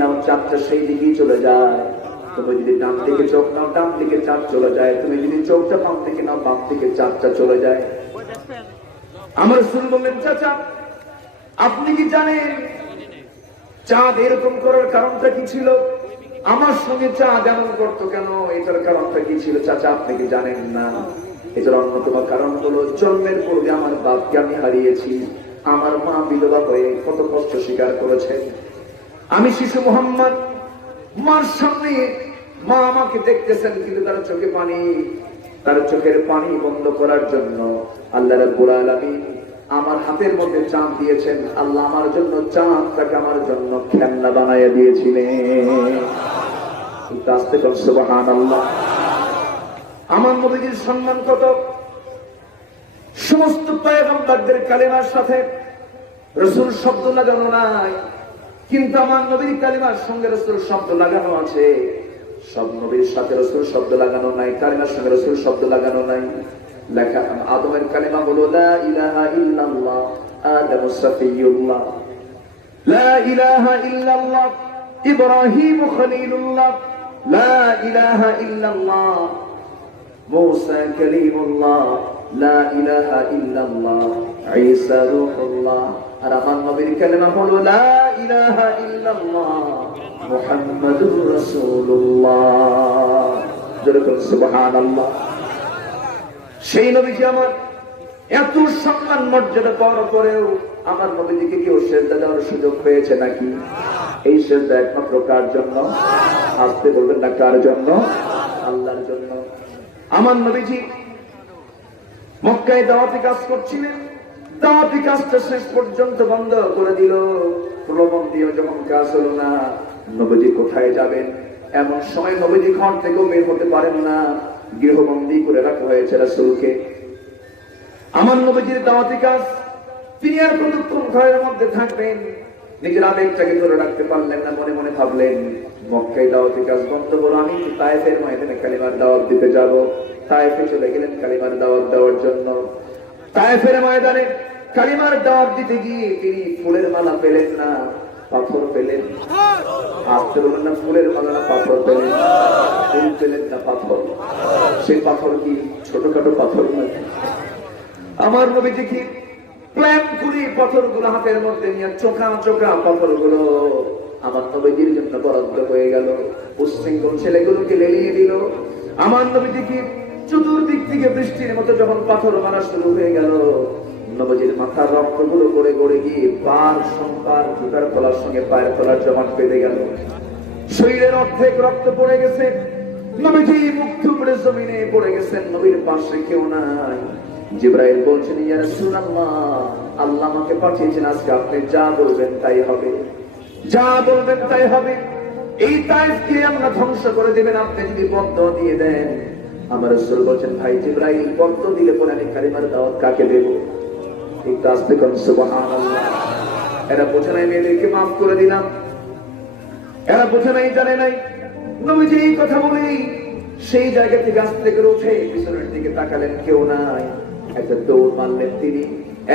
নাও চাঁদটা সেই দিকেই চলে যায়। তুমি যদি ডান দিকে চোখ নাও ডান দিকে চাঁদ চলে যায়, তুমি যদি চোখটা বাম দিকে নাও বাম দিকে চাঁদটা চলে যায়। আমার রাসূল বললেন, চাচা আপনি কি জানেন চাঁদ এরকম করার কারণটা কি ছিল? আমার সঙ্গে চাঁদ এমন করতো কেন? এটার কারণটা কি ছিল চাচা আপনি কি জানেন না? এটার অন্যতম কারণ হলো জন্মের পূর্বে আমার বাপকে আমি হারিয়েছি। আমার মা বিধবা হয়ে কত কষ্ট স্বীকার করেছেন। আমি শিশু মোহাম্মদ, মার সামনে মা আমাকে দেখতেছেন, কিন্তু তার চোখে পানি, তার চোখের পানি বন্ধ করার জন্য আল্লাহ রাব্বুল আলামিন আমার হাতের মধ্যে চাঁদ দিয়েছেন। আল্লাহ আমার জন্য চাঁদটাকে আমার জন্য খেলনা বানাইয়া দিয়েছিলেন। আস্তে করে সুবহানাল্লাহ। আমার নবীজির সম্মান কত! সমস্ত পয়গম্বরদের কালিমার সাথে রাসূল শব্দ লাগানো নাই, কিন্তু আমার নবীর কালিমার সঙ্গে রাসূল শব্দ লাগানো আছে। সব নবীর সাথে রাসূল শব্দ লাগানো নাই, কালিমার সঙ্গে রাসূল শব্দ লাগানো নাই। লেখা আদমের কালিমা হলো লা ইলাহা ইল্লাল্লাহ, আদম সাফিয়ুল্লাহ। লা ইলাহা ইল্লাল্লাহ, ইব্রাহিম খলিলুল্লাহ। লা ইলাহা ইল্লাল্লাহ, মুসা কালিমুল্লাহ। লা ইলাহা ইল্লাল্লাহ, ঈসা রূহুল্লাহ। আর আমার নবীর কালিমা হলো লা ইলাহা ইল্লাল্লাহ, মুহাম্মাদুর রাসূলুল্লাহ। জোরে বলুন সুবহানাল্লাহ। সেই নবীজি আমার এত সম্মান মর্যাদা পাওয়ার পরেও আমার নবীজিকে কেউ সেজদা দেওয়ার সুযোগ পেয়েছে নাকি? এই সেজদা একমাত্র কার জন্য? আসতে বলবেন না কার জন্য? আল্লাহর জন্য। আমার নবীজি মক্কায় দাওয়াতি কাজ করছিলেন, দাওয়াতি কাজটা শেষ পর্যন্ত বন্ধ করে দিল। প্রলোভন দিয়েও যখন কাজ হলো না, নবীজি কোথায় যাবেন? এমন সময় নবীজি ঘর থেকেও বের হতে পারেন না, গৃহবন্দী করে রাখা হয়েছে রাসূলকে। আমার নবীজির দাওয়াতি কাজ, তিনি আর কতক্ষণ ঘরের মধ্যে থাকবেন? নিজের আবেগটাকে ধরে রাখতে পারলেন না, মনে মনে ভাবলেন মক্কায় দাওয়াতি কাজ বন্ধ হলো, আমি তায়েফের ময়দানে কালিমার দাওয়াত দিতে যাব। তায়েফে চলে গেলেন কালিমার দাওয়াত দেওয়ার জন্য। তায়েফের ময়দানে কালিমার দাওয়াত দিতে গিয়ে তিনি ফুলের মালা পেলেন না, পাথর পেলেন। আসতে বলেন না, ফুলের মালা না পাথর পেলেন? ফুল পেলেন না পাথর? সেই পাথর কি ছোটখাটো পাথর নয়? আমার নবীজি কি প্ল্যান করে পাথরগুলো হাতের মধ্যে নিয়ে চোখা চোখা পাথরগুলো আমার নবীজির জন্য বরাদ্দ হয়ে গেল। উচ্ছৃঙ্খল ছেলেগুলোকে লেলিয়ে দিল। আমার নবীজি কি চতুর্দিক থেকে বৃষ্টির মতো যখন পাথর মারা শুরু হয়ে গেল, নবীজির মাথার রক্তগুলো গড়ে গড়ে গিয়ে পার সংপার জুতার তলার সঙ্গে পায়ের তলার জমাট বেঁধে গেল। শরীরের অর্ধেক রক্ত পড়ে গেছে। নবীজি মুখ থুবড়ে জমিনে পড়ে গেছেন, নবীর পাশে কেউ নাই। জিবরাইল বলছেন, ইয়া রাসূলুল্লাহ, আল্লাহ আমাকে পাঠিয়েছেন, আজকে আপনি যা বলবেন তাই হবে, যা বলবেন তাই হবে। এই তায়েফকে আমরা ধ্বংস করে দেবেন আপনি যদি বদদোয়া দিয়ে দেন। আমার রাসূল বলছেন, ভাই জিবরাইল, বদদোয়া দিলে পরে আমি কালিমার দাওয়াত কাকে দেব? একটু আস্তে করুন সুবহানাল্লাহ। এরা বোঝে নাই মেয়েদেরকে মাফ করে দিলাম, এরা বোঝে নাই, জানে নাই। নবীজি এই কথা বলেই সেই জায়গা থেকে আস্তে করে উঠে পিছনের দিকে তাকালেন, কেউ নাই। একটা দৌড় মারলেন তিনি,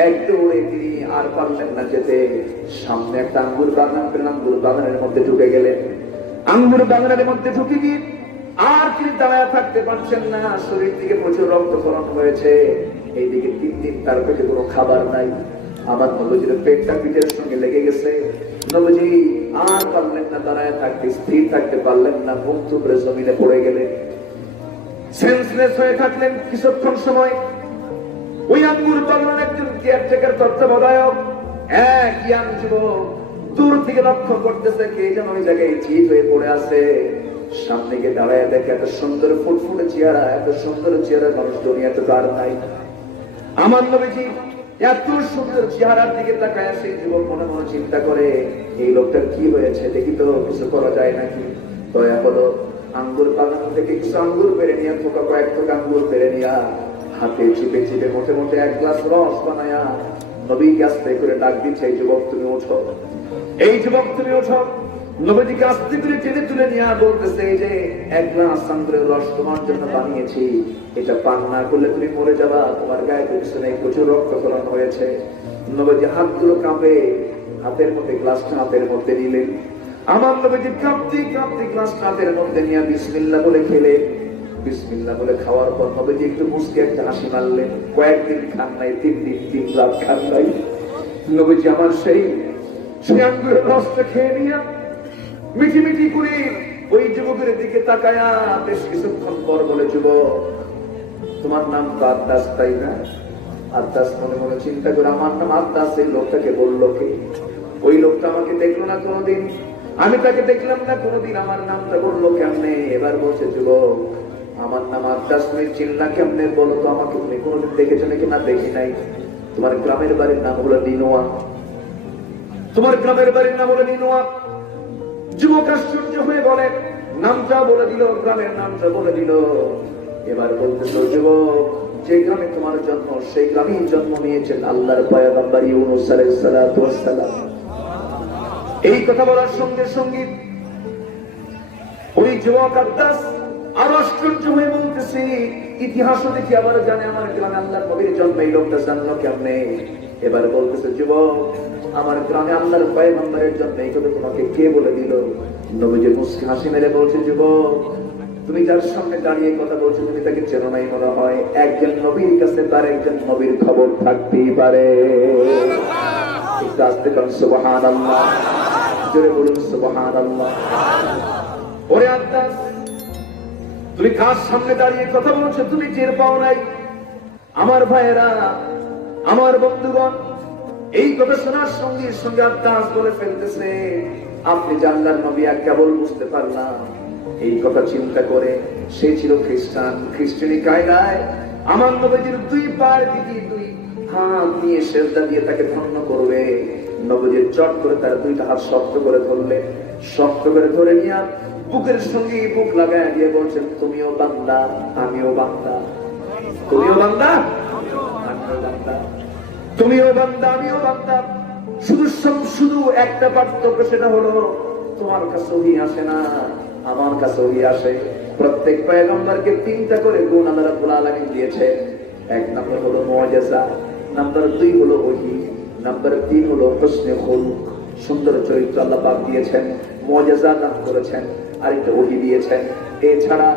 এক দৌড়ে তিনি আর পারলেন না যেতে। সামনে একটা আঙ্গুর বাগান পেলেন, আঙ্গুর বাগানের মধ্যে ঢুকে গেলেন। আঙ্গুর বাগানের মধ্যে ঢুকে গিয়ে আর তিনি দাঁড়ায় থাকতে পারছেন না। শরীর থেকে প্রচুর রক্তক্ষরণ হয়েছে। এইদিকে 3 দিন তার পেটে কোনো খাবার নাই। আমার নবীজির পেটটা পিঠের সঙ্গে লেগে গেছে। নবীজি আর পারলেন না দাঁড়ায় থাকতে, স্থির থাকতে পারলেন না, মুখ থুবড়ে জমিনে পড়ে গেলেন, সেন্সলেস হয়ে থাকলেন কিছুক্ষণ সময়। ওই আঙ্গুর বাগানের একজন কেয়ারটেকার তত্ত্বাবধায়ক এক ইয়াং যুবক দূর থেকে লক্ষ্য করতেছে, কে যেন ওই জায়গায় চিত হয়ে পড়ে আছে। সামনে গিয়ে দাঁড়ায় দেখে এত সুন্দর ফুটফুটে চেহারা, এত সুন্দর চেহারা মানুষ দুনিয়াতে আর নাই। আমার নবীজি এত সুন্দর চেহারার দিকে তাকায় সেই যুবক মনে মনে চিন্তা করে, এই লোকটার কি হয়েছে, দেখি তো কিছু করা যায় নাকি। দয়া হলো আঙ্গুর বাগান থেকে কিছু আঙ্গুর পেরে নিয়ে, থোকা কয়েক থোকা আঙ্গুর পেরে নিয়ে হাতে চিপে চিপে মোটে মোটে 1 গ্লাস রস বানায়া নবীকে আস্তে করে ডাক দিচ্ছে, এই যুবক তুমি ওঠো, এই যুবক তুমি ওঠো। নবীজিকে আস্তে করে টেনে তুলে নিয়ে বলতেছে, এই যে 1 গ্লাস আঙ্গুরের রস তোমার জন্য বানিয়েছি, এটা পান না করলে তুমি মরে যাবা, তোমার গায়ে পিছনে প্রচুর রক্তক্ষরণ হয়েছে। নবীজি হাতগুলো কাঁপে, হাতের মধ্যে গ্লাসটা হাতের মধ্যে নিলেন, আমার নবীজি কাঁপতে কাঁপতে গ্লাস হাতের মধ্যে নিয়ে বিসমিল্লাহ বলে খেলে, বিসমিল্লাহ বলে খাওয়ার পর নবীজি একটু মুস্কি একটা হাসি মারলেন। কয়েকদিন খান নাই, 3 দিন 3 রাত খান নাই। নবীজি আমার সেই আঙ্গুরের রসটা খেয়ে নিয়ে মিঠি মিঠি করে ওই যুবকের দিকে তাকায়া বেশ কিছুক্ষণ পর বলে, যুবক তোমার নাম তো আদ্দাস, তাই না? আদ্দাস মনে মনে চিন্তা করে, আমার নাম আদ্দাস, এই লোকটাকে বললো কে? ওই লোকটা আমাকে দেখলো না কোনোদিন, আমি তাকে দেখলাম না কোনোদিন, আমার নামটা বললো কেমনে? এবার বলছে, যুবক আমার নাম আদ্দাস, তুমি চিনলা কেমনে? বলো তো আমাকে, তুমি কোনোদিন দেখেছো নাকি? না দেখি নাই। তোমার গ্রামের বাড়ির নাম হলো নিনোয়া, তোমার গ্রামের বাড়ির নাম হলো নিনোয়া। যুবক আশ্চর্য হয়ে বলে, নামটা বলে দিল, গ্রামের নামটা বলে দিল। এবার বলতেছ, যুবক যে গ্রামে তোমার জন্ম সেই গ্রামেই জন্ম নিয়েছেন আল্লাহর পয়গম্বর ইউনূস আলাইহিস সালাতু ওয়াস সালাম। এই কথা বলার সঙ্গে সঙ্গে ওই যুবক আদ্দাস আরো আশ্চর্য হয়ে বলতেছে, ইতিহাসও দেখি আবার জানে আমার গ্রামে আল্লাহর নবীর জন্ম, এই লোকটা জানলো কেমনে? এবার বলতেছে, যুবক আমার গ্রামে আল্লাহর পয়গম্বরের জন্ম, এই কথা তোমাকে কে বলে দিল? নবীজি মুস্কি হাসি মেরে বলছে, যুবক তুমি যার সামনে দাঁড়িয়ে কথা বলছো তুমি তাকে চেনো নাই মনে হয়। একজন নবীর কাছে তার একজন নবীর খবর থাকতেই পারে। একটু আস্তে করেন সুবহানাল্লাহ, জোরে বলুন সুবহানাল্লাহ। ওরে আদ্দাস, তুমি কার সামনে দাঁড়িয়ে কথা বলছো তুমি টের পাও নাই? আমার ভাইয়েরা, আমার বন্ধুগণ, এই কথা শোনার সঙ্গে সঙ্গে আদ্দাস বলে ফেলতেছে, আপনি জানলার নবী আর কেবল বুঝতে পারলাম। এই কথা চিন্তা করে সে ছিল খ্রিস্টান, খ্রিস্টানি কায়দায় আমার নবীজির 2 পায়ের দিকে 2 হাত নিয়ে সেজদা দিয়ে তাকে ধন্য করবে। নবীজি চট করে তার 2টা হাত শক্ত করে ধরলেন, শক্ত করে ধরে নিয়ে বুকের সঙ্গে বুক লাগায় দিয়ে বলছেন, তুমিও বান্দা আমিও বান্দা, তুমিও বান্দা আমিও বান্দা, তুমিও বান্দা আমিও বান্দা। শুধু একটা পার্থক্য, সেটা হলো তোমার কাছে ওহী আসে না, আমার কাছে ওহী আসে। প্রত্যেক পয়গম্বরকে 3টা করে গুণ আল্লাহ রাব্বুল আলামিন দিয়েছে। 1 নম্বর হলো মুআজিজা, নাম্বার 2 হলো ওহী, নাম্বার 3 হলো হুসনে খুলুক, সুন্দর চরিত্র আল্লাহ পাক দিয়েছেন, মুআজিজা দান করেছেন, আর একটা ওহী দিয়েছেন। এছাড়া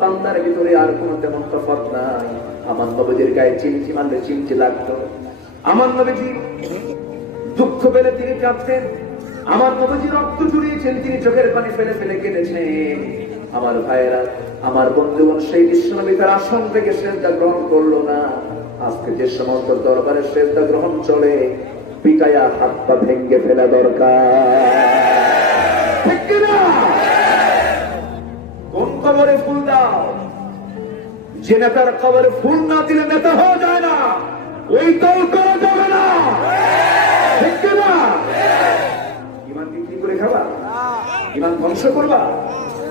বান্দার ভিতরে আর কোনো তেমন তফাৎ নাই। আমার নবীর গায়ে চিমটি মারলে চিমটি লাগতো। আমার নবীজি দুঃখ পেলে তিনি কাঁদতেন, আমার নবীজি রক্ত ঝরিয়েছেন, তিনি চোখের পানি ফেলে ফেলে কেঁদেছেন। আমার ভাইয়েরা, আমার বন্ধুগণ, সেই বিশ্বনবী তার আসন থেকে সেজদা গ্রহণ করলো না। আজকে যে সমস্ত দরবারে সেজদা গ্রহণ চলে, পিটায়া হাত পা ভেঙে ফেলা দরকার। ঠিক কিনা? কোন কবরে ফুল দাও? যে নেতার কবরে ফুল না দিলে নেতা হওয়া যায় না, ওই দল করা যাবে না। ঠিক কিনা? ইমান বিক্রি করে খাবা? ইমান ধ্বংস করবা?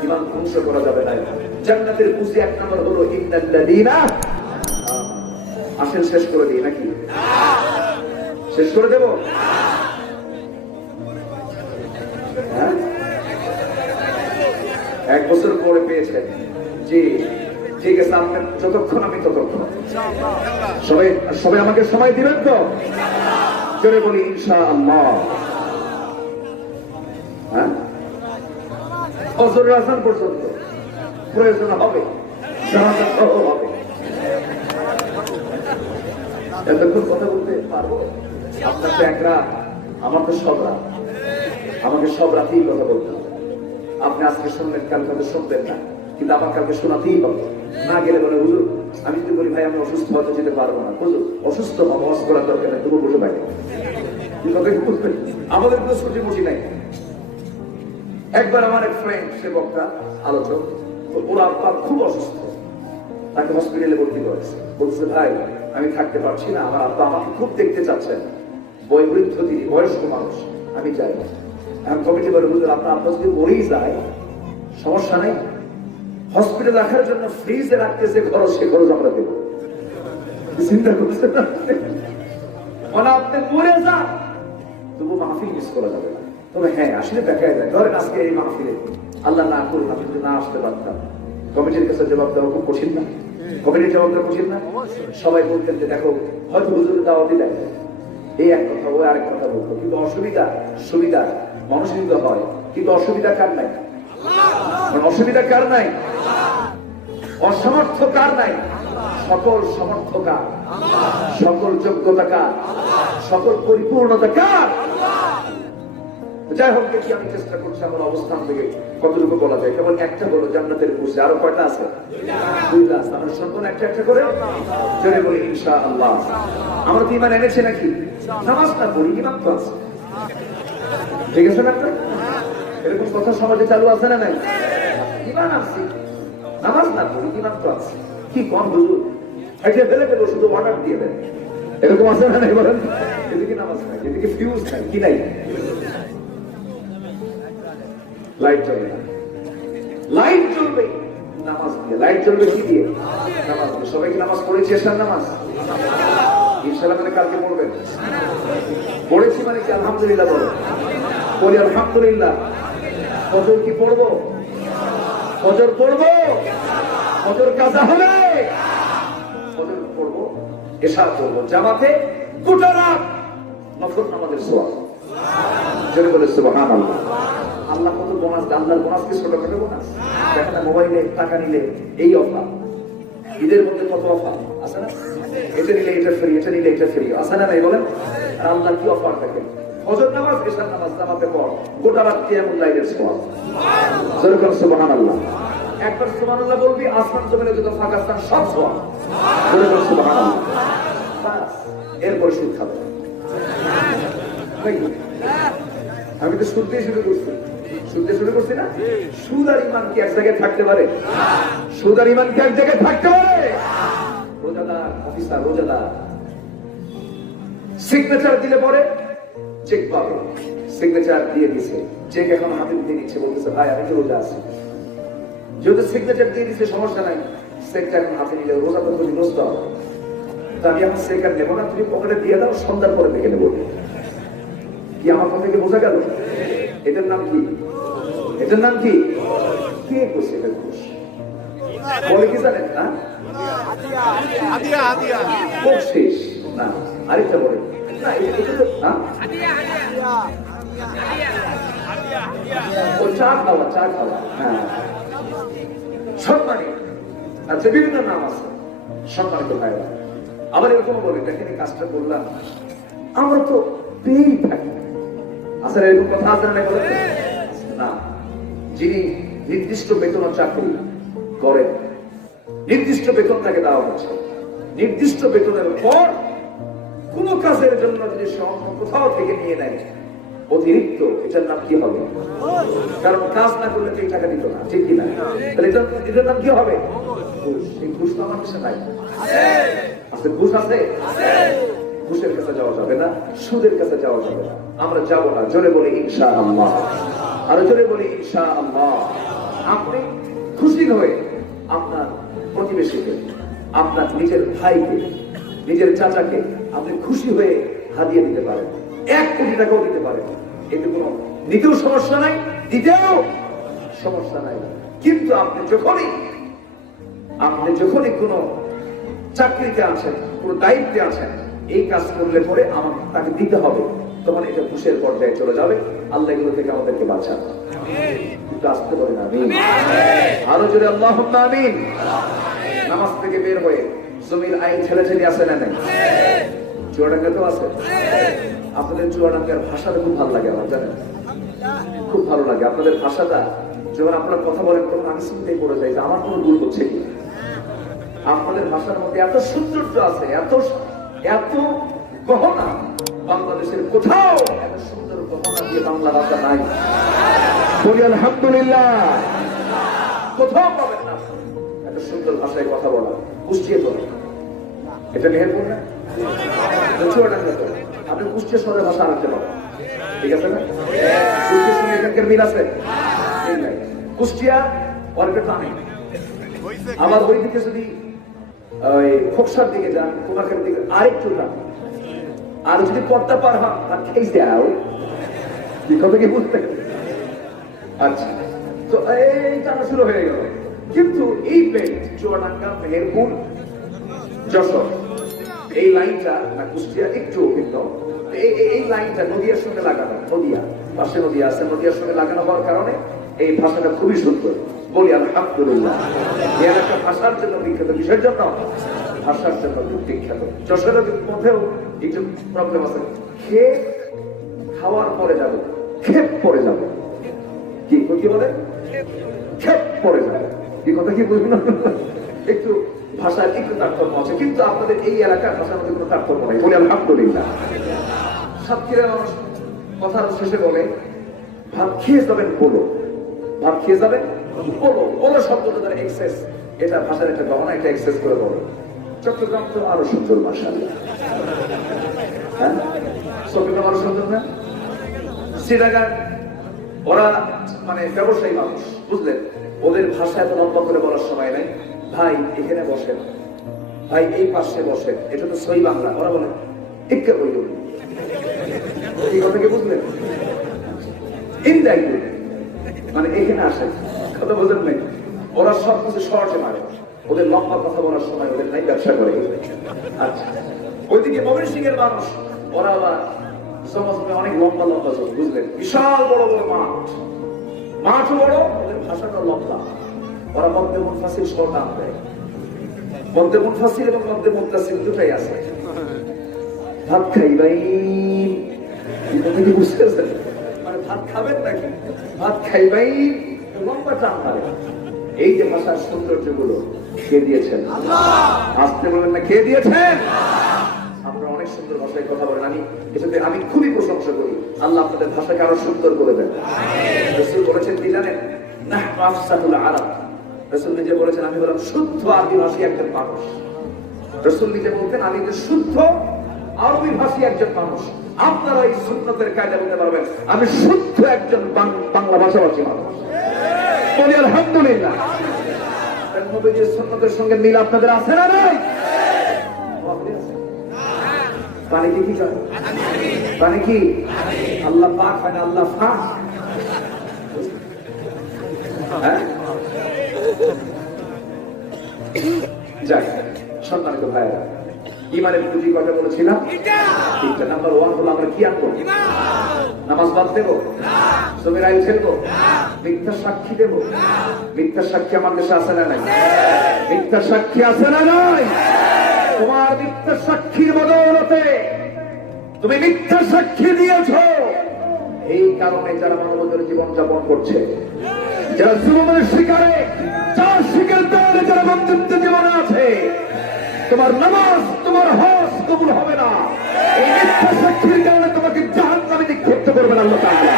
ইমান ধ্বংস করা যাবে না। জান্নাতের কুঁজি 1 নম্বর হলো ইন্নাল্লাযীনা, আসেন শেষ করে দিই নাকি? শেষ করে দেব? হ্যাঁ, 1 বছর পরে পেয়েছেন জি, ঠিক আছে। আপনার যতক্ষণ আমি ততক্ষণ, সবাই আমাকে সময় দিবেন তো? জোরে বলি ইনশাআল্লাহ। হ্যাঁ, ফজর আযান পর্যন্ত প্রয়োজন হবে, জানাজা হবে। এতক্ষণ কথা বলতে পারবো? আপনার তো 1 রাত, আমার তো সব রাত, আমাকে সব রাতেই কথা বলতে হবে। আপনি আজকে শুনলেন, কালকে হয়তো শুনবেন না, কিন্তু আমার কালকে শোনাতেই হবে। না গেলে বলে, হুজুর আমি যদি বলি ভাই আমি অসুস্থ, হয়তো যেতে পারবো না। হুজুর অসুস্থ হওয়া করার দরকার নেই, তবু বসে পাই আমাদের কোনো ছুটি মুটি নাই। একবার আমার এক ফ্রেন্ড, সে বক্তা আলোচক, ওর আব্বা খুব অসুস্থ, তাকে হসপিটালে ভর্তি করেছে। বলছে ভাই আমি থাকতে পারছি না, আমার আব্বা আমাকে খুব দেখতে চাচ্ছেন, বয়োবৃদ্ধ তিনি, বয়স্ক মানুষ, আমি যাই। এখন কমিটি বলে, হুজুর আপনার আব্বা যদি মরেই যায় সমস্যা নেই, হসপিটাল রাখার জন্য ফ্রিজে রাখতেছে খরচ, সে খরচ আমরা দেবো। চিন্তা করছে না, মানে আপনি মরে যান তবু মাহফিল মিস করা যাবে না। তবে হ্যাঁ, আসলে দেখা যায়, ধরেন আজকে এই মাহফিলে আল্লাহ না করুন আমি যদি না আসতে পারতাম, কমিটির কাছে জবাব দেওয়া খুব কঠিন না? কমিটির জবাব দেওয়া কঠিন না? সবাই বলতেন যে দেখো হয়তো হুজুরের দাওয়াতই দেয়, এই এক কথা, ওই আরেক কথা বলতো, কিন্তু অসুবিধা সুবিধা মানুষ কিন্তু হয়। কিন্তু অসুবিধা কার নাই? অসুবিধা কার নাই? অসমর্থ কার নাই? সকল সমর্থ কার? সকল যোগ্যতা কার? সকল পরিপূর্ণতা কার? যাই হোক, দেখি আমি চেষ্টা করছি আমার অবস্থান থেকে কতটুকু বলা যায়। কেবল একটা বলো জান্নাতের কুরসি, আরো কয়টা আছে? দুইটা আছে। আমরা সম্পূর্ণ একটা একটা করে জোরে বলি ইনশাআল্লাহ। আমরা তো ঈমান এনেছি নাকি? নামাজ না পড়ি, ঈমান তো আছে। ঠিক আছে না? এরকম কথা সমাজে চালু আছে না নাই? ঈমান আছে, নামাজ না পড়ি, ঈমান তো আছে। কি কম হুজুর, এটা ফেলে ফেলে শুধু অর্ডার দিয়ে দেন, এরকম আছে না নাই বলেন? এদিকে নামাজ নাই, এদিকে ফিউজ নাই, কি নাই? লাইট জ্বলবে না, লাইট জ্বলবে নামাজ দিয়ে। লাইট জ্বলবে কি দিয়ে? নামাজ দিয়ে। সবাই কি নামাজ পড়েছি? এসার নামাজ ইনশাআল্লাহ মানে কালকে পড়বেন। পড়েছি মানে কি? আলহামদুলিল্লাহ বলো, বলি আলহামদুলিল্লাহ। ফজর কি পড়বো? ফজর পড়বো, ফজর কাজা হবে, ফজর পড়বো, এশা পড়বো জামাতে, গোটা রাত নফল নামাজের সওয়াব। জোরে বলে সুবহানাল্লাহ। আল্লাহ কত বোনাস, আল্লাহর বোনাস কি ছোটখাটো বোনাস? দেখেন মোবাইলে টাকা নিলে এই অফার, ঈদের মধ্যে কত অফার আছে না? এটা নিলে এটা ফ্রি, এটা নিলে এটা ফ্রি, আছে না নাই বলেন? আর আল্লাহ কি অফার থাকে? ফজর নামাজ, এশার নামাজ জামাতে পড়, গোটা রাত কিয়ামুল লাইলের সওয়াব। জোরে বলে সুবহানাল্লাহ। একবার সুবহানাল্লাহ বলবি, আসমান জমিনে যত ফাঁকা স্থান সব সওয়াব। জোরে বলে সুবহানাল্লাহ। বাস, এরপর সুদ খাবে। আমি তো সুদ দিয়ে শুরু করছি, সুদ দিয়ে শুরু করছি না? সুদ আর ঈমান কি এক জায়গায় থাকতে পারে? সুদ আর ঈমান কি এক জায়গায় থাকতে পারে? রোজাদার অফিসার, রোজাদার সিগনেচার দিলে পরে চেক পাবে, সিগনেচার দিয়ে দিছে, চেক এখন হাতে দিয়ে নিচ্ছে, বলতেছে ভাই আমি তো রোজা আছি। যেহেতু সিগনেচার দিয়ে দিচ্ছে সমস্যা নাই, চেকটা এখন হাতে নিলে রোজা তো বিনষ্ট হবে। তা আমি এখন চেক আর নেবো না, তুমি পকেটে দিয়ে দাও, সন্ধ্যার পরে দেখে নেবো। কি আমার কথা কি বোঝা গেল? এটার নাম কি? এটার নাম কি? কে করছে এটা? ঘুষ বলে কি জানেন না? বকশিশ না, আরেকটা বলে না, এটা তো না, ও চা খাওয়া, চা খাওয়া। হ্যাঁ, সম্মানিত। আচ্ছা, বিভিন্ন নাম আছে সম্মানিত ভাইরা। আবার এরকম বলে, দেখেন এই কাজটা করলাম, আমরা তো পেয়েই থাকি। আসলে এরকম কথা আছে না? যিনি নির্দিষ্ট বেতন চাকরি করেন, নির্দিষ্ট বেতন তাকে দেওয়া হচ্ছে, নির্দিষ্ট বেতনের পর কোন কাজের জন্য যদি কোথাও থেকে নিয়ে নেয় অতিরিক্ত, এটার নাম কি হবে? কারণ কাজ না করলে তো এই টাকা দিত না, ঠিক কিনা? তাহলে এটার নাম কি হবে? ঘুষ। এই ঘুষ তো আমার কাছে নাই। আছে ঘুষ, আছে। ঘুষের কাছে যাওয়া যাবে না, সুদের কাছে যাওয়া যাবে না, আমরা যাবো না। জোরে বলি ইনশাআল্লাহ, আর জোরে বলি ইনশাআল্লাহ। আপনি খুশি হয়ে আপনার প্রতিবেশীকে, আপনার নিজের ভাইকে, নিজের চাচাকে আপনি খুশি হয়ে হাদিয়ে দিতে পারেন, 1 কোটি টাকাও দিতে পারেন। এতে কোনো নিতেও সমস্যা নাই, দিতেও সমস্যা নাই। কিন্তু আপনি যখনই কোনো চাকরিতে আছেন, কোনো দায়িত্বে আছেন, এই কাজ করলে পরে আমার তাকে দিতে হবে, তখন এটা ঘুষের পর্যায়ে চলে যাবে। আল্লাহ এগুলো থেকে আমাদেরকে বাঁচান। কিন্তু আসতে পারে না, আরো জোরে আল্লাহুম্মা আমিন। নামাজ থেকে বের হয়ে জমির আইন ছেলে আসে না নাই? চুয়াডাঙ্গাতেও আছে। আপনাদের চুয়াডাঙ্গার ভাষাটা খুব ভালো লাগে আমার, জানেন? খুব ভালো লাগে আপনাদের ভাষাটা। যখন আপনারা কথা বলেন তখন আমি চিন্তাই পড়ে যাই যে আমার কোনো ভুল হচ্ছে কি। আপনাদের ভাষার মধ্যে এত সৌন্দর্য আছে, এত এত গহনা, বাংলাদেশের কোথাও এত সুন্দর গহনা দিয়ে বাংলা ভাষা নাই। বলি আলহামদুলিল্লাহ। কোথাও পাবেন না এত সুন্দর ভাষায় কথা বলা, কুষ্টিয়া বলে। এটা মেহেরপুর না, চুয়াডাঙ্গা তো। আপনি কুষ্টিয়া শহরের ভাষা আনতে পারেন, ঠিক আছে না? কুষ্টিয়ার সঙ্গে এখানকার মিল আছে? কুষ্টিয়া অনেকটা টানে। আমার ওই দিকে যদি ওই খোকসার দিকে যান, তোমাকের দিকে আরেকটু যান, আর যদি পর্দা পার হন আর খেয়ে যাও, কথা কি বুঝতে? আচ্ছা, তো এই টানা শুরু হয়ে গেল। কিন্তু এই বেল্ট চুয়াডাঙ্গা, মেহেরপুর, যশোর, এই লাইনটা না কুষ্টিয়া একটু ভিন্ন। এই লাইনটা নদিয়ার সঙ্গে লাগানো, নদিয়া পাশে নদী আছে, নদীর সঙ্গে লাগানো হওয়ার কারণে এই ভাষাটা খুবই সুন্দর। বলি আলহামদুলিল্লাহ। এই এলাকা ভাষার জন্য বিখ্যাত। কিসের জন্য? ভাষার জন্য বিখ্যাত। যশোরের মধ্যেও একটু প্রবলেম আছে, খেয়ে খাওয়ার পরে যাবো, খেপ পরে যাবো। কি কি বলে? খেপ পরে যাবো। এই কথা কি বুঝবি না? একটু ভাষার একটু তারতম্য আছে, কিন্তু আপনাদের এই এলাকার ভাষার মধ্যে কোনো তারতম্য নেই। বলি আলহামদুলিল্লাহ। সাতক্ষীরার মানুষ কথার শেষে বলে ভাত খেয়ে যাবেন বলো, ভাত খেয়ে যাবেন বলো। বলো শব্দটা তারা এক্সেস, এটা ভাষার একটা গহনা, এটা এক্সেস করে বলো। চট্টগ্রাম তো আরো সুন্দর ভাষা, হ্যাঁ চট্টগ্রাম আরো সুন্দর না? শ্রীনগর ওরা মানে ব্যবসায়ী মানুষ, বুঝলেন? ওদের ভাষা এত লম্বা করে বলার সময় নেই। ভাই এখানে বসেন, ভাই এই পাশে বসেন, এটা তো সই বাংলা। ওরা বলে টিক্কা বইল। এই কথাকে বুঝলেন? ইনডাইরেক্টলি মানে এখানে আসেন, কথা বোঝেন নাই? ওরা সব কিছু শর্টে মারে। ওদের লম্বা কথা বলার সময় ওদের নাই, ব্যবসা করে। আচ্ছা, ওইদিকে ময়মনসিং এর মানুষ, ওরা আবার সমাজে অনেক লম্বা লম্বা চোখ, বুঝলেন? বিশাল বড় বড় মাঠ, মাঠও বড়, ওদের ভাষাটা লম্বা। ওরা মধ্যে মুনফাসিল সহ নাম দেয়। মধ্যে মুনফাসিল এবং মধ্যে মুত্তাসিল দুটাই আছে। ভাত খাইবাই, বুঝতেছেন? মানে ভাত খাবেন নাকি? ভাত খাইবাই লম্বা টান মারে। এই যে ভাষার সৌন্দর্য গুলো খেয়ে দিয়েছেন আসতে বলেন না, খেয়ে দিয়েছেন। আপনারা অনেক সুন্দর ভাষায় কথা বলেন, এটাতে আমি খুবই প্রশংসা করি। আল্লাহ আপনাদের ভাষাকে আরো সুন্দর করে দেন। রাসূল বলেছেন কি জানেন? নাহনু আফসাহুল আরব। রাসূল নিজে বলেছেন আমি হলাম শুদ্ধ আরবি ভাষী একজন মানুষ। রাসূল নিজে বলতেন আমি যে শুদ্ধ আরবি ভাষী একজন মানুষ। আপনারা এই সুন্নতের কায়দা বলতে পারবেন আমি শুদ্ধ একজন বাংলা ভাষাভাষী মানুষ। বলি আলহামদুলিল্লাহ। নবীজির সুন্নতের সঙ্গে মিল আপনাদের আছে না নাই? পানি কি করে? পানি কি আল্লাহ পাক হয় না আল্লাহ পাক? হ্যাঁ, যাই সম্মানিত ভাইরা, ইমানের পুঁজি কথা বলেছিলাম। তিনটা। নাম্বার 1 হলো আমরা কি আনবো? নামাজ বাদ দেবো? জমির আয়ু ফেলবো? মিথ্যা সাক্ষী দেবো? মিথ্যা সাক্ষী আমার দেশে আছে না নাই? মিথ্যা সাক্ষী আছে না নাই? তোমার মিথ্যা সাক্ষীর বদৌলতে তুমি মিথ্যা সাক্ষী দিয়েছো। এই কারণে যারা মানবতার জীবন যাপন করছে, যারা জুলুমের শিকারে, যার শিকার দলে যারা বন্ধুত্ব জীবনে আছে, তোমার নামাজ তোমার হজ কবুল হবে না। এই মিথ্যা সাক্ষীর কারণে তোমাকে জাহান্নামে নিক্ষিপ্ত করবেন আল্লাহ তাআলা।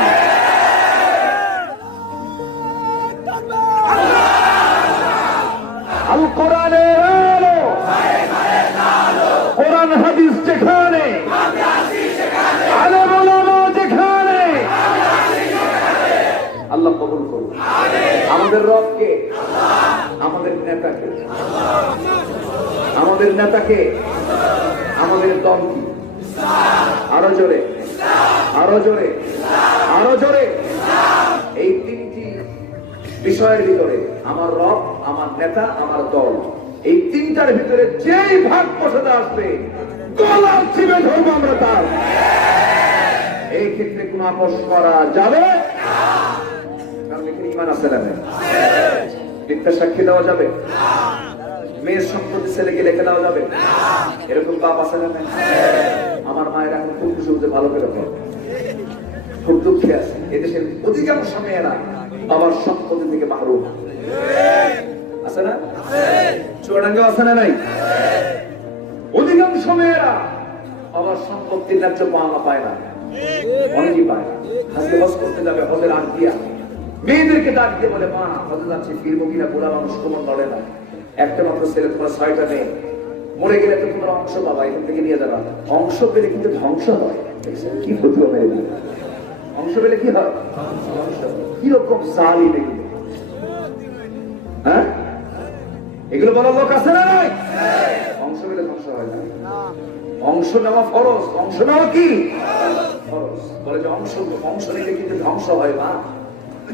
আল কোরআনের আলো, কোরআন হাদিস যেখানে, আলেম ওলামা যেখানে, আল্লাহ কবুল করুন। আমাদের রবকে, আমাদের নেতাকে, আমাদের নেতাকে, আমাদের দল কি? আরো জোরে, আরো জোরে, আরো জোরে। এই তিনটি বিষয়ের ভিতরে আমার রব, আমার নেতা, আমার দল, এই তিনটার ভিতরে যেই ভাগ বসাতে আসবে গলার চিপে ধরবো আমরা তার। এই ক্ষেত্রে কোন আপোষ করা যাবে? কারণ এখানে ঈমান আছে না? মিথ্যা সাক্ষী দেওয়া যাবে? মেয়ের সম্পত্তি ছেলেকে লিখে দেওয়া যাবে? এরকম বাপ আছে না? আমার মায়ের এখন খুব খুশি হতে, ভালো করে খুব দুঃখে আছে। এদেশের অধিকাংশ মেয়েরা বাবার সম্পত্তি থেকে মাহরুম আছে না? চুয়াডাঙ্গা আছে না নাই? অধিকাংশ মেয়েরা বাবার সম্পত্তির ন্যায্য পাওনা পায় না, অনেকেই পায় না। আজকে হজ করতে যাবে, হজের আগ দিয়া মেয়েদেরকে ডাক দিয়ে বলে মা হজে যাচ্ছে, ফিরবো কিনা? বুড়া মানুষ কোমর নড়ে না। একটা মাত্র ছেলে, তোমার 6টা মেয়ে, মরে গেলে তো তোমার অংশ পাবা, এখান থেকে নিয়ে যাবা। অংশ পেলে কিন্তু ধ্বংস হয়। কি প্রতিভা মেরে দিল। অংশ পেলে কি হয়? কিরকম জালিম এগুলো! হ্যাঁ, এগুলো বলার লোক আছে না নাই? অংশ পেলে ধ্বংস হয় না। অংশ নেওয়া ফরজ। অংশ নেওয়া কি ফরজ? বলে যে অংশ নিলে কিন্তু ধ্বংস হয়। মা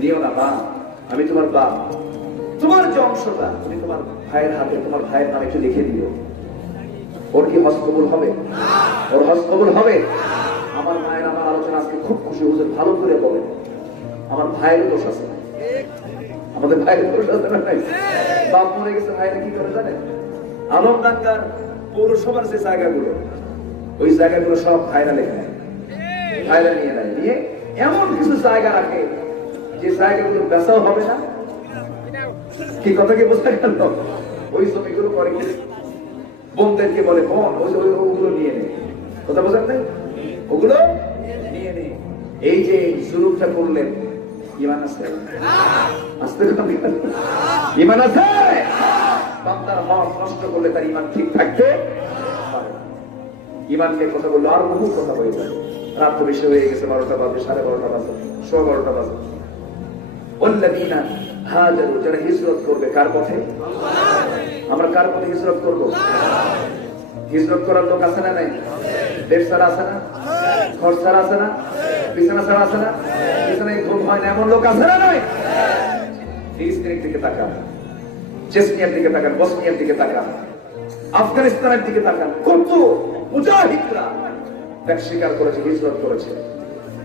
নিও না মা, আমি তোমার বাপ। তোমার যে অংশটা তুমি তোমার ভাইয়ের হাতে, তোমার ভাইয়ের নামে একটু লিখে দিও। ওর কি হজ কবুল হবে? ওর হজ কবুল হবে? আমার মায়ের আমার আলোচনা আজকে খুব খুশি হুজুর, ভালো করে বলেন। আমার ভাইয়ের দোষ আছে না? আমাদের ভাইয়ের দোষ আছে না? নাই। বাপ মরে গেছে, ভাইরা কি করে জানেন? আলমডাঙ্গার পৌরসভার যে জায়গাগুলো, ওই জায়গাগুলো সব ভাইরা লেখা নেয়, ভাইরা নিয়ে নেয়, নিয়ে এমন কিছু জায়গা রাখে যে জায়গাগুলো বেচাও হবে না। কি কথা কি বোঝা গেল? ওই জমিগুলো করে কি বোনদেরকে বলে, বোন ওগুলো নিয়ে নে, কথা বোঝার নেই, ওগুলো নিয়ে নে। এই যে জুলুমটা করলেন, ইমান আছে? আসতে ইমান আছে? বান্দার হক নষ্ট করলে তার ইমান ঠিক থাকতে পারে না। ইমানকে কথা বললো আর বহু কথা হয়ে যাবে। রাত তো বেশি হয়ে গেছে, 12টা বাজে, 12:30 বাজে, 12:15 বাজে। ওয়াল্লাযীনা হাজারু, যারা হিজরত করবে কার পথে? আমরা কার পথে হিজরত করব? হিজরত করার লোক আছে না নাই? দেশ ছাড়া আছে না? ঘর ছাড়া আছে না? বিছানা ছাড়া আছে না? বিছানায় ঘুম হয় না এমন লোক আছে না নাই? ফিলিস্তিনের দিকে তাকান, চেচনিয়ার দিকে তাকান, বসনিয়ার দিকে তাকান, আফগানিস্তানের দিকে তাকান, কত মুজাহিদরা ত্যাগ স্বীকার করেছে, হিজরত করেছে।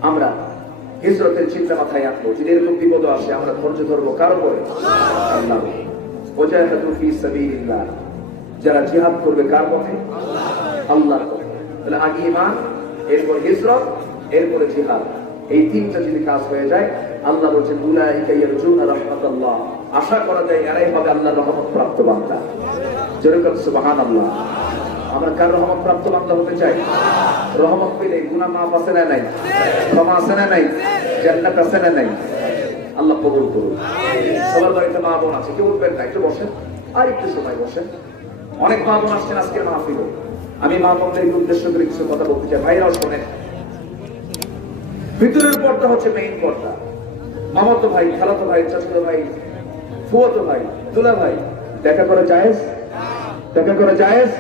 আমরা হিজরতের চিন্তা মাথায় আনবো, যদি এরকম বিপদ আসে আমরা ধৈর্য ধরবো কার উপরে? আল্লাহ। ওয়াজাহাদু ফি সাবিলিল্লাহ, যারা জিহাদ করবে কার পথে? আল্লাহর পথে। তাহলে আগে ঈমান, এরপর হিজরত, এরপরে জিহাদ। এই তিনটা যদি কাজ হয়ে যায়, আল্লাহ বলেছেন উলাইকা ইয়ারজুনা রাহমাতাল্লাহ, আশা করা যায় এরাই হবে আল্লাহর রহমত প্রাপ্ত বান্দা। জোরে বলুন সুবহানাল্লাহ। আমরা কার রহমত প্রাপ্ত বান্দা হতে চাই? রহমত পেলে গুনাহ মাফ আছে না নাই? ক্ষমা আছে না নাই? জান্নাত আছে না নাই? আল্লাহ কবুল করুন। সবার বাড়িতে মা বোন আছে, কেউ উঠবেন না, একটু বসেন, আর একটু সময় বসেন। অনেক মা বোন আসছেন আজকের মাহফিলে। আমি মা বোনদেরকে উদ্দেশ্য করে কিছু কথা বলতে চাই। ভাইরাও শোনেন। ভিতরের পর্দা হচ্ছে মেইন পর্দা। মামাতো ভাই, খালাতো ভাই, চাচাতো ভাই, ফুয়াতো ভাই, দুলা ভাই, দেখা করা জায়েজ? দেখা করা জায়েজ?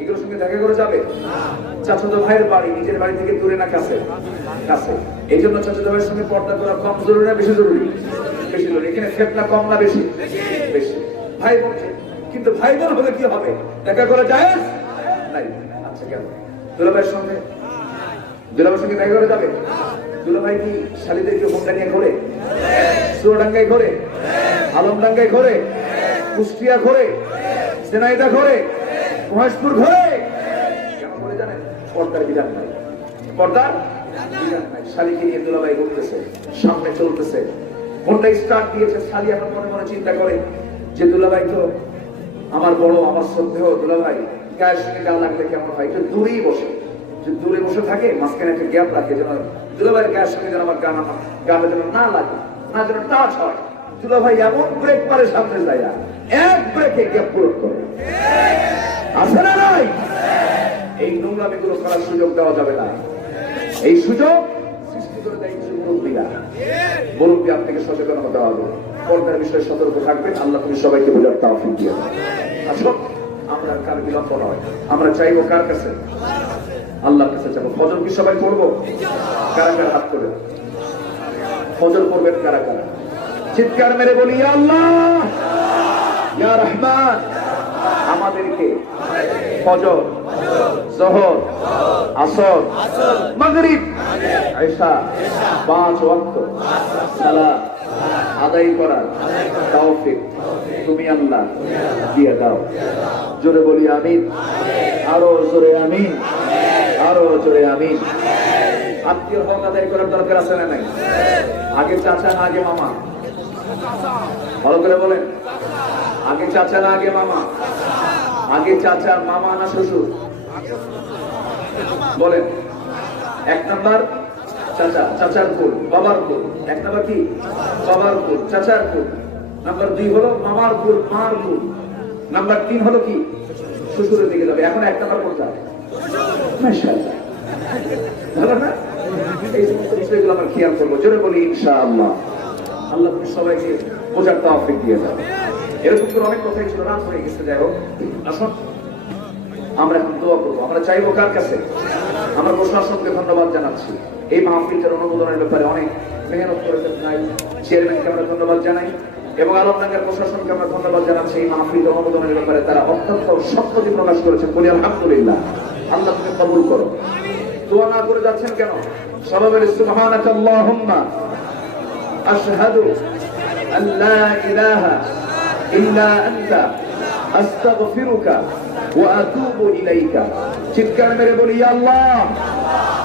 এগুলোর সঙ্গে দেখা করে যাবে? চাচাতো ভাইয়ের বাড়ি নিজের বাড়ি থেকে দূরে না কাছে? কাছে। এই জন্য চাচাতো ভাইয়ের সঙ্গে পর্দা করা কম জরুরি না বেশি জরুরি? বেশি জরুরি। এখানে ফেতনা কম না বেশি? বেশি। ভাই বোন, কিন্তু ভাই বোন হলে কি হবে? দেখা করা জায়েজ নাই? আচ্ছা, কেন? দুলাভাইয়ের সঙ্গে, দুলাভাইয়ের সঙ্গে দেখা করে যাবে? দুলাভাই কি শালীদেরকে হোমটা নিয়ে ঘোরে? চুয়াডাঙ্গায় ঘোরে, আলমডাঙ্গায় ঘোরে, কুষ্টিয়া ঘোরে, সেনাইদা ঘোরে, মহেশপুর ঘোরে? কেন ঘোরে জানেন? পর্দার বিধান নাই। পর্দার বিধান নাই। শালীকে নিয়ে দুলাভাই ঘুরতেছে, সামনে চলতেছে, ফোনটা স্টার্ট দিয়েছে। শালী এখন মনে মনে চিন্তা করে যে দুলাভাই তো আমার বড়, আমার শ্রদ্ধেয় দুলাভাই, গায়ের সঙ্গে গা লাগলে কেমন হয়? একটু দূরেই বসে, দূরে বসে থাকে, মাঝখানে একটা গ্যাপ রাখে, যেন দুলাভাইয়ের গায়ের সঙ্গে যেন আমার গাটা যেন না লাগে, না যেন টাচ হয়। দুলাভাই এমন ব্রেক মারে সামনে যায়, এক ব্রেকে গ্যাপ পূরণ করে। আছে না নাই? এই নোংরামি গুলো করার সুযোগ দেওয়া যাবে না। এই সুযোগ সৃষ্টি করে দেয় কিছু মুরব্বীরা। মুরব্বী আপনাকে সচেতন হতে হবে, পর্দার বিষয়ে সতর্ক থাকবেন। আল্লাহ তুমি সবাইকে বোঝার তাওফিক দিয়ে দাও। আসো, আমরা কার বিলম্ব নয়, আমরা চাইবো কার কাছে? আল্লাহর কাছে যাবো। ফজর কি সবাই পড়বো? কারা কারা হাত করে ফজর পড়বেন? কারা কারা? চিৎকার মেরে বলি ইয়া আল্লাহ, ইয়া রহমান। আমাদেরকে ফজর, যোহর, আসর, মাগরিব, ইশা 5 ওয়াক্ত সালাত আদায় করার তাওফিক তুমি আল্লাহ দিয়ে দাও। জোরে বলি আমিন, আরো জোরে আমিন, আরো জোরে আমিন। আত্মীয় হক আদায় করার দরকার আছে না নাই? আগে চাচা না আগে মামা? ভালো করে বলেন, আগে চাচা না আগে মামা? আগে চাচা, মামা না শ্বশুর? বলেন। 1 নাম্বার চাচা, চাচার কুল, বাবার কুল। 1 নাম্বার কি? বাবার কুল, চাচার কুল। নাম্বার 2 হলো মামার কুল, মার কুল। নাম্বার 3 হলো কি? শ্বশুরের দিকে যাবে। এখন 1 নাম্বার কোথায়? মাশাআল্লাহ, ভালো না? এই সমস্ত বিষয়গুলো আমরা খেয়াল করবো। জোরে বলি ইনশাআল্লাহ। আল্লাহ তুমি সবাইকে বোঝার তাওফিক দিয়ে দাও। এরকম করে অনেক কথাই ছিল, রাত হয়ে গেছে। যাই হোক, আসুন আমরা এখন দোয়া করবো। আমরা চাইবো কার কাছে? আমরা প্রশাসনকে ধন্যবাদ জানাচ্ছি। এই মাহফিলটার অনুমোদনের ব্যাপারে অনেক মেহনত করেছেন। চেয়ারম্যানকে আমরা ধন্যবাদ জানাই এবং আলমডাঙ্গার প্রশাসনকে আমরা ধন্যবাদ জানাচ্ছি। এই মাহফিল অনুমোদনের ব্যাপারে তারা অত্যন্ত সম্মতি প্রকাশ করেছেন। বলি আলহামদুলিল্লাহ। আল্লাহ তুমি কবুল করো। দোয়া না করে যাচ্ছেন কেন? সবাই বলে সুবহানাকা আল্লাহুম্মা আশহাদু আল্লা ইলাহা ইল্লা আনতা আস্তাগফিরুকা ওয়া আতুবু ইলাইকা। চিৎকার মেরে বলি, ইয়া আল্লাহ,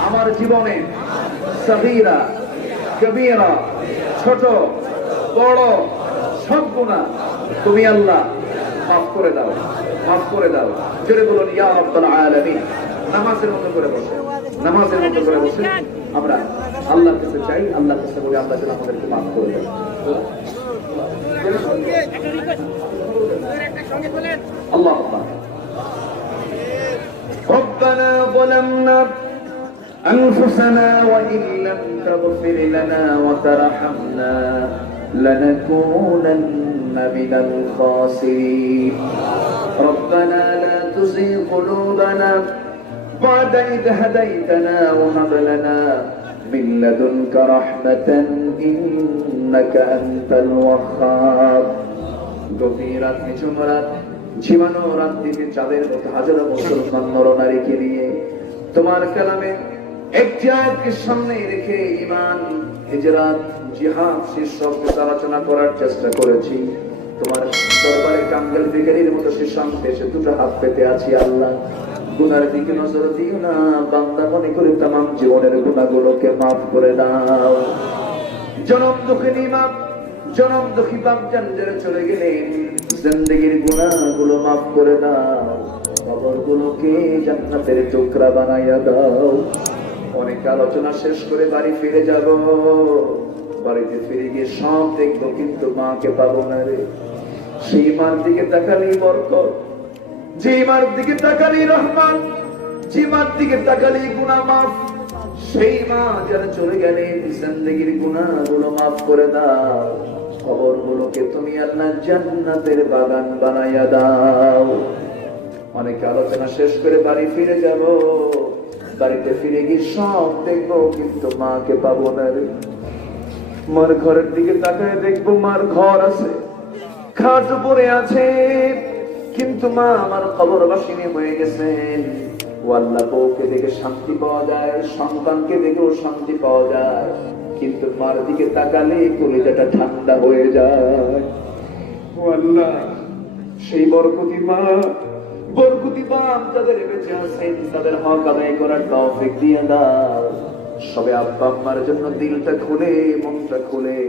আমার জীবনে সগীরা কবীরা, ছোট বড় সব গুনাহ তুমি আল্লাহ মাফ করে দাও, মাফ করে দাও। জোরে বলুন ইয়া রাব্বাল আলামিন। নামাজের মতো করে বসে, নামাজের মতো করে বসে আমরা আল্লাহর কাছে চাই, আল্লাহর কাছে বলি আল্লাহ যেন আমাদেরকে মাফ করে দেয়। আল্লাহ ربنا ظلمنا أنفسنا وإن لم تغفر لنا وترحمنا لنكونن من الخاسرين ربنا لا تزغ قلوبنا بعد إذ هديتنا وهب لنا من لدنك رحمة إنك أنت الوهاب। গভীর রাত, নিঝুম রাত, ঝিমানো রাত্রিতে চাঁদের মতো হাজারো মুসলমান নরনারীকে নিয়ে তোমার কালামে একটি আয়াতকে সামনে রেখে ঈমান, হিজরাত, জিহাদ শীর্ষক আলোচনা করার চেষ্টা করেছি। তোমার দরবারে কাঙ্গাল ভিখারির মতো শীর্ষান্তে এসে দুটো হাত পেতে আছি। আল্লাহ, গুনার দিকে নজর দিও না, বান্দা মনে করে তামাম জীবনের গুনাহগুলোকে মাফ করে দাও। জনম দুঃখিনী মাপ, জনম দুঃখী বাপ জানজারে চলে গেলেন, জিন্দেগির গুনাহগুলো মাফ করে দাও, কবরগুলোকে জান্নাতের টুকরা বানাইয়া দাও। অনেক আলোচনা শেষ করে বাড়ি ফিরে যাব, বাড়িতে ফিরে গিয়ে সব দেখবো কিন্তু মাকে পাবো না রে। সেই মার দিকে তাকালেই বরকত, যে মার দিকে তাকালেই রহমান, যে মার দিকে তাকালেই গুনাহ মাফ। সেই মা যারা চলে গেলেন, জিন্দেগির গুনাহগুলো মাফ করে দাও, কবরগুলোকে তুমি আল্লাহ জান্নাতের বাগান বানাইয়া দাও। অনেক আলোচনা শেষ করে বাড়ি ফিরে যাব, বাড়িতে ফিরে গিয়ে সব দেখবো কিন্তু মাকে পাবো না রে। মার ঘরের দিকে তাকায় দেখবো মার ঘর আছে, খাট উপরে আছে, কিন্তু মা আমার কবরবাসিনী হয়ে গেছেন। ও আল্লাহ, বউকে দেখে শান্তি পাওয়া যায়, সন্তানকে দেখেও শান্তি পাওয়া যায়, কিন্তু মার দিকে তাকালে কলিজাটা ঠান্ডা হয়ে যায়। ও আল্লাহ, সেই বরকতি মা, বরকতি বাপ যাদের বেঁচে আছেন তাদের হক আদায় করার তৌফিক দিয়ে দাও। সবে আব্বা আম্মার জন্য দিলটা খুলে, মনটা খুলে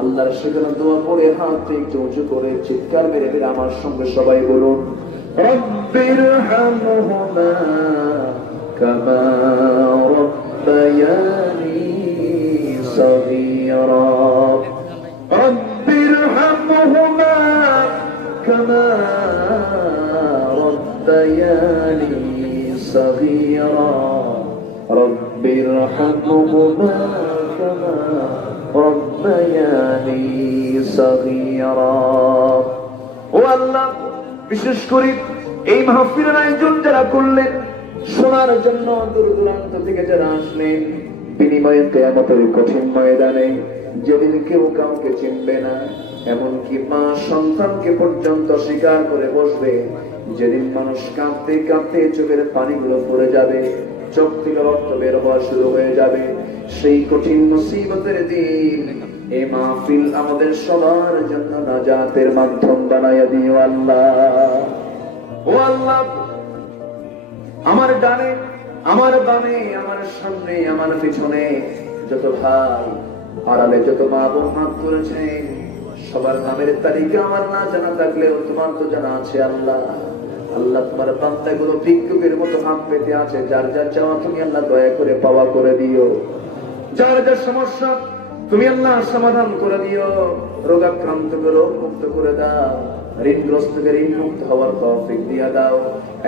আল্লাহর সেখানে দোয়া পড়ে হাত একটু উঁচু করে চিৎকার মেরে মেরে আমার সঙ্গে সবাই বলুন, রব্বিরহামহুমা কামা রাব্বায়ানি সগীরা, রব্বিরহামহুমা কামা ربياني صغيرا رب ارحمهما كما ربياني صغيرا। ও আল্লাহ, বিশেষ করে এই মাহফিলের আয়োজন যারা করলেন, শোনার জন্য দূর দূরান্ত থেকে যারা আসলেন, বিনিময়ে কিয়ামতের কঠিন ময়দানে যেদিন কেউ কাউকে চিনবে না, এমনকি মা সন্তানকে পর্যন্ত স্বীকার করে বসবে, যেদিন মানুষ কাঁদতে কাঁদতে চোখের পানিগুলো পড়ে যাবে, চোখ থেকে রক্ত বের হওয়া শুরু হয়ে যাবে, সেই কঠিন মুসিবতের দিন এই মাহফিল আমাদের সবার জন্য নাজাতের মাধ্যম বানাইয়া দিও আল্লাহ। ও আল্লাহ, আমার ডানে, আমার বামে, আমার সামনে, আমার পিছনে যত ভাই, আড়ালে যত মা বোন হাত তুলেছেন, সবার নামের তালিকা আমার না জানা থাকলেও তোমার তো জানা আছে আল্লাহ। আল্লাহ, তোমার বান্দাগুলো ভিক্ষুকের মতো হাত পেতে আছে, যার যার চাওয়া তুমি আল্লাহ দয়া করে পাওয়া করে দিও, যার যার সমস্যা তুমি আল্লাহ সমাধান করে দিও, রোগাক্রান্তকে রোগ মুক্ত করে দাও, ঋণগ্রস্তকে ঋণ মুক্ত হওয়ার তৌফিক দিয়া দাও।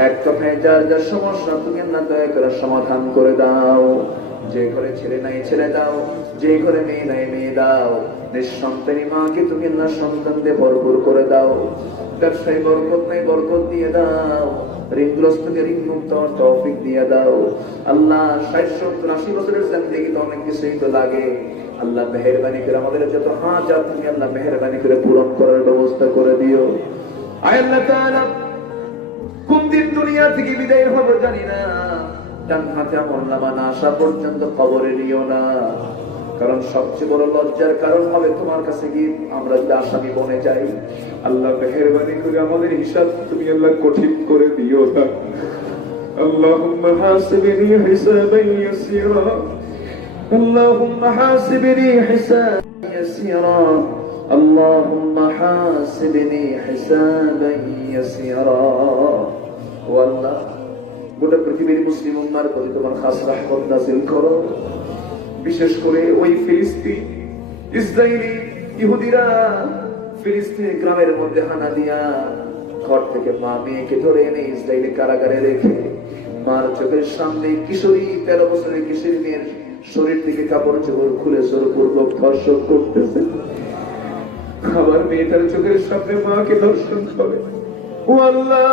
এক কথায় যার যার সমস্যা তুমি আল্লাহ দয়া করে সমাধান করে দাও। যে ঘরে ছেলে নাই ছেলে দাও, যে ঘরে মেয়ে নাই মেয়ে দাও, নিঃসন্তানী মাকে তুমি আল্লাহ সন্তান দিয়ে ভরপুর করে দাও। ব্যবসায় বরকত নাই, বরকত দিয়ে দাও, ঋণগ্রস্তকে ঋণ মুক্ত হওয়ার তৌফিক দিয়ে দাও। আল্লাহ, 60-70-80 বছরের জিন্দেগিতে অনেক কিছুই তো লাগে, আল্লাহ মেহেরবানি করে আমাদের যত হাজাত তুমি আল্লাহ মেহেরবানি করে পূরণ করার ব্যবস্থা করে দিও। আয় আল্লাহ তাআলা, কোন দিন দুনিয়া থেকে বিদায় হব জানি না, ডান হাতে আমলনামা না আসা পর্যন্ত কবরে নিও না, কারণ সবচেয়ে বড় লজ্জার কারণ হবে তোমার কাছে গিয়ে আমরা যদি আসামি বনে যাই। আল্লাহ মেহেরবানি করে আমাদের হিসাব তুমি আল্লাহ কঠিন করে দিও না। اللهم حاسبني حسابا يسيرا اللهم حاسبني حسابا يسيرا اللهم حاسبني حسابا يسيرا والله গোটা পৃথিবীর মুসলিম উম্মার প্রতি তোমার খাস রহমত নাযিল করো, বিশেষ করে ওই ফিলিস্তিন ইসরায়েলি ইহুদিরা ফিলিস্তিনের গ্রামের মধ্যে হানা দিয়া ঘর থেকে মা মেয়েকে ধরে এনে ইসরায়েলি কারাগারে রেখে মার চোখের সামনে কিশোরী 13 বছরের কিশোরী মেয়ের শরীর থেকে কাপড় চোপড় খুলে জোরপূর্বক ধর্ষণ করতেছে। আবার মেয়েটার চোখের সামনে মাকে ধর্ষণ করে। ও আল্লাহ,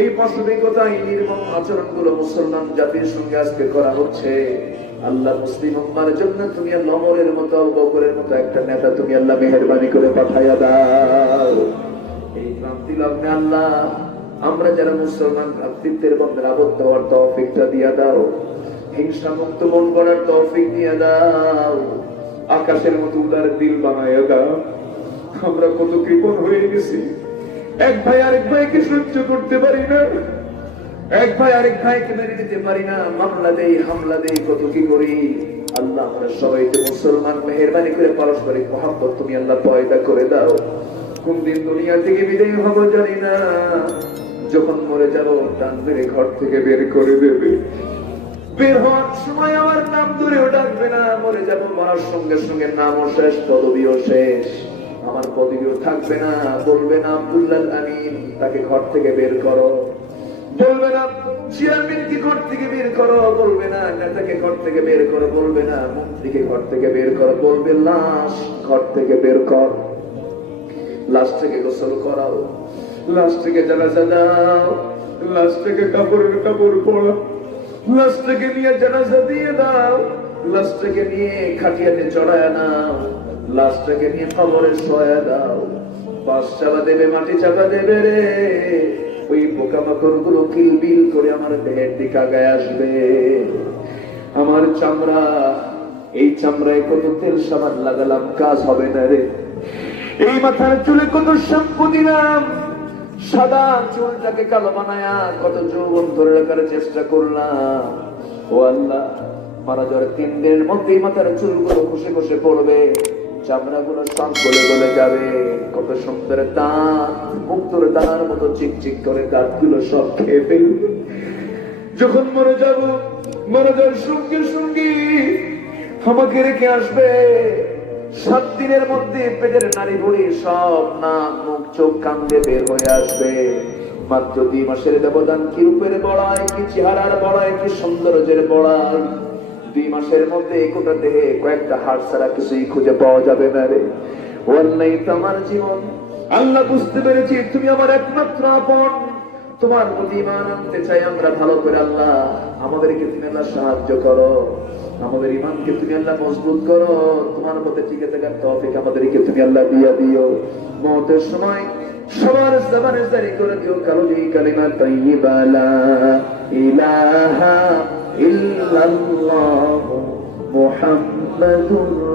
এই পাশবিকতা এই নির্মম আচরণগুলো মুসলমান জাতির সঙ্গে আজকে করা হচ্ছে। আল্লাহ মুসলিম উম্মার জন্য তুমি নমরের মতো বকরের মতো একটা নেতা তুমি আল্লাহ মেহেরবানি করে পাঠাইয়া দাও। এই ক্রান্তি লগ্নে আল্লাহ আমরা যারা মুসলমান ভ্রাতৃত্বের বন্ধনে আবদ্ধ হওয়ার তৌফিকটা দিয়া দাও, হিংসা মুক্ত মন করার তৌফিক দিয়া দাও, আকাশের মতো উদার দিল বানাইয়া দাও। আমরা কত কৃপণ হয়ে গেছি, এক ভাই আরেক ভাইকে সহ্য করতে পারি না, এক ভাই আরেক ভাইকে মেনে নিতে পারি না, মামলা দেই হামলা দেই কত কি করি। আল্লাহ আমরা সবাই তো মুসলমান, মেহেরবানি করে পারস্পরিক মহব্বত তুমি আল্লাহ পয়দা করে দাও। কোন দিন দুনিয়া থেকে বিদায় হব জানি না, যখন মরে যাব টান মেরে ঘর থেকে বের করে দেবে, বের হওয়ার সময় আমার নাম ধরেও ডাকবে না, মরে যাব মরার সঙ্গে সঙ্গে নামও শেষ পদবিও শেষ, আমার পদবিও থাকবে না। বলবে না আব্দুল্লাহ আমিন তাকে ঘর থেকে বের করো, বলবে না চেয়ারম্যানকে ঘর থেকে বের করো, বলবে না নেতাকে ঘর থেকে বের করো, বলবে না মন্ত্রীকে ঘর থেকে বের করো, বলবে লাশ ঘর থেকে বের কর, লাশ থেকে গোসল করাও, লাশ থেকে জানাজা দাও, লাশ থেকে কাপড়ের কাপড় পরাও, লাশ থেকে নিয়ে জানাজা দিয়ে দাও, লাশ থেকে নিয়ে খাটিয়াতে চড়ায় নাও, লাশ থেকে নিয়ে কবরে শোয়া দাও। পাশ চাপা দেবে, মাটি চাপা দেবে রে, ওই পোকামাকড় গুলো কিলবিল করে আমার দেহের দিকে আগায় আসবে। আমার চামড়া, এই চামড়ায় কত তেল সাবান লাগালাম কাজ হবে না রে, এই মাথার চুলে কত শ্যাম্পু দিলাম, সাদা চুলটাকে কালো বানায়া কত যৌবন ধরে রাখার চেষ্টা করলাম। ও আল্লাহ, মারা যাওয়ার 3 দিনের মধ্যেই মাথার চুলগুলো খসে খসে পড়বে, চামড়াগুলো সব গলে গলে যাবে, কত সুন্দর দাঁত মুক্তোর দানার মতো চিকচিক করে দাঁতগুলো সব খেয়ে ফেলবে। যখন মরে যাব, মারা যাওয়ার সঙ্গে সঙ্গে আমাকে রেখে আসবে, 7 দিনের মধ্যে পেটের নাড়ি ভুড়ি সব নাক মুখ চোখ কান দিয়ে বের হয়ে আসবে। মাত্র 2 মাসের ব্যবধান, কি রূপের বড়াই, কি চেহারার বড়াই, কি সৌন্দর্যের বড়াই। 2 মাসের মধ্যে গোটা দেহে কয়েকটা হাড় ছাড়া কিছুই খুঁজে পাওয়া যাবে না রে। ওয়াল্লাহি তোমার জীবন আল্লাহ বুঝতে পেরেছি তুমি আমার একমাত্র আপন, তোমার প্রতি ঈমান আনতে চাই আমরা ভালো করে। আল্লাহ আমাদেরকে তুমি আল্লাহ সাহায্য করো, আমাদের ঈমানকে তুমি আল্লাহ মজবুত করো, তোমার পথে টিকে থাকার তৌফিক আমাদেরকে তুমি আল্লাহ দিয়া দিও। মওতের সময় সবার জবানে জারি করে দিও কালিমা তাইয়্যিবা লা ইলাহা ইল্লাল্লাহ মুহাম্মাদুর